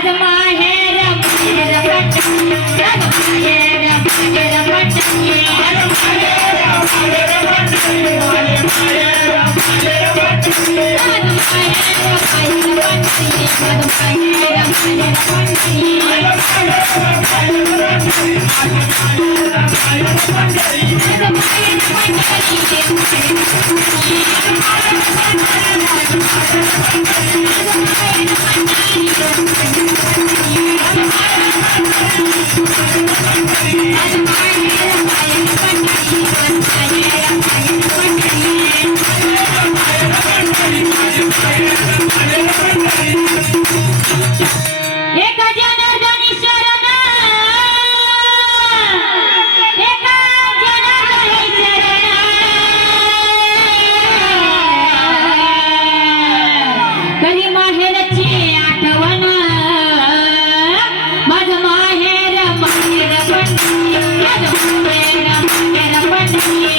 I'm Thank you. I'm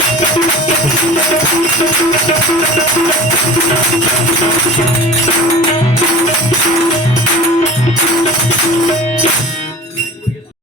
Thank you.